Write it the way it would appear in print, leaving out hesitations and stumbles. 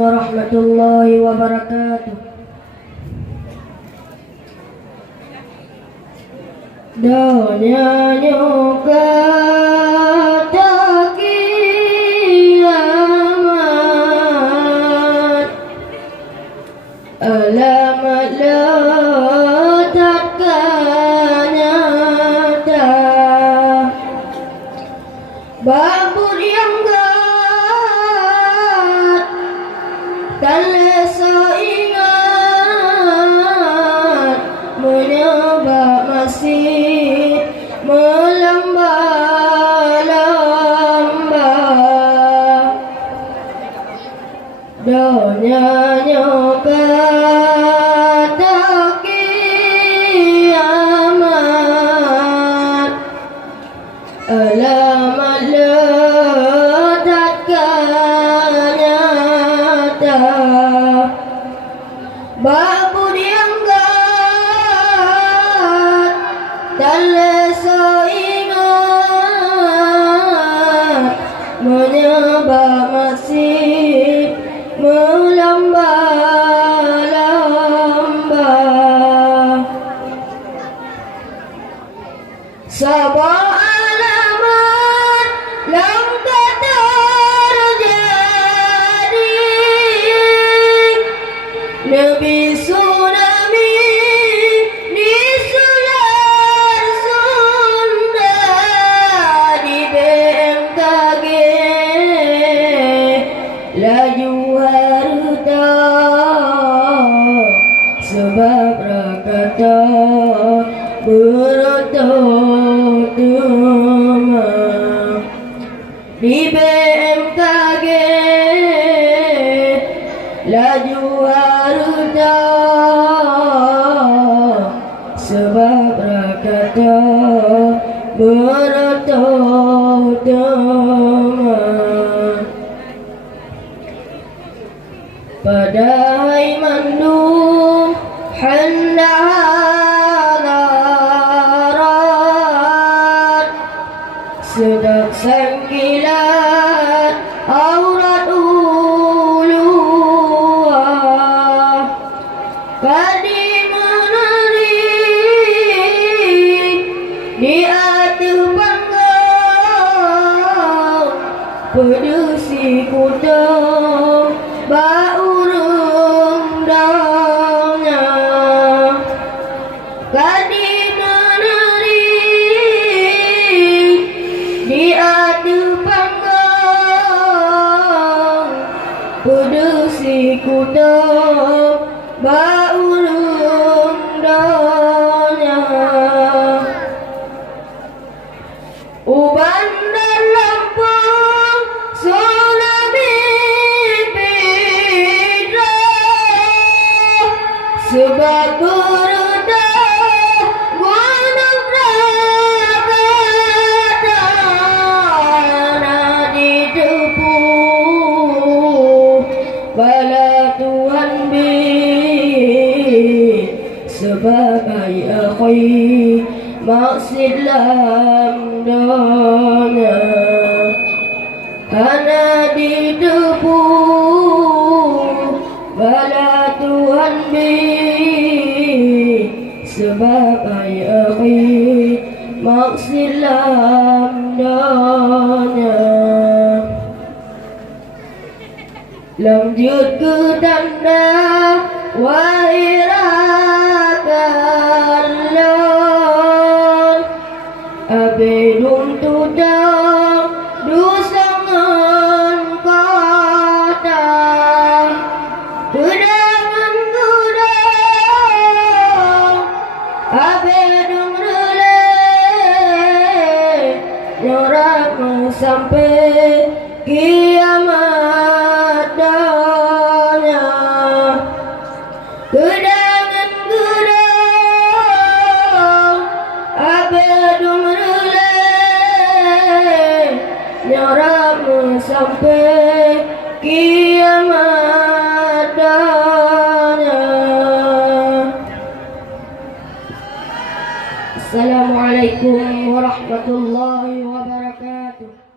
warahmatullahi wabarakatuh. Donya nyuka tak kiamat, alamat letakkan nyata, babur yang gat dan lesa ingat, menyebab masih melambai-lambai. Donya nyuka tak kiamat, alamat letakkan nyata, babur yang gat dan lesa ingat, menyebab masih melambai-lambai. Sebuah alamat langkah terjadi, Nabi tsunami di Selat Sunda, di BMKG laju harta sebab rakata berotot demam. Di BMKG laju harta sebab rakata berotot demam. Padahal mandum handarat, sedang sangkilat aurat uluah, kadi menarik di atas panggung, pedusi kutong bau rendangnya, kadi menarik di atas panggung, pedusi kutong bau rendangnya. Uban dan Lampung tsunami pindah, sebab berendah gunung Rakatana ditepu bala Tuhan sebagai akhi maksud lam dunia, karena ditepu bala Tuhan sebagai akhi maksud lam dunia. Lanjut ke tanda wahirakan lon, abedum tudang dusangan kata, kudangan kudang abedum relay, nyorak sampai kiamat danya. Kudangan kudang abedum relay, nyorak sampai kiamat danya. Assalamualaikum warahmatullahi wabarakatuh.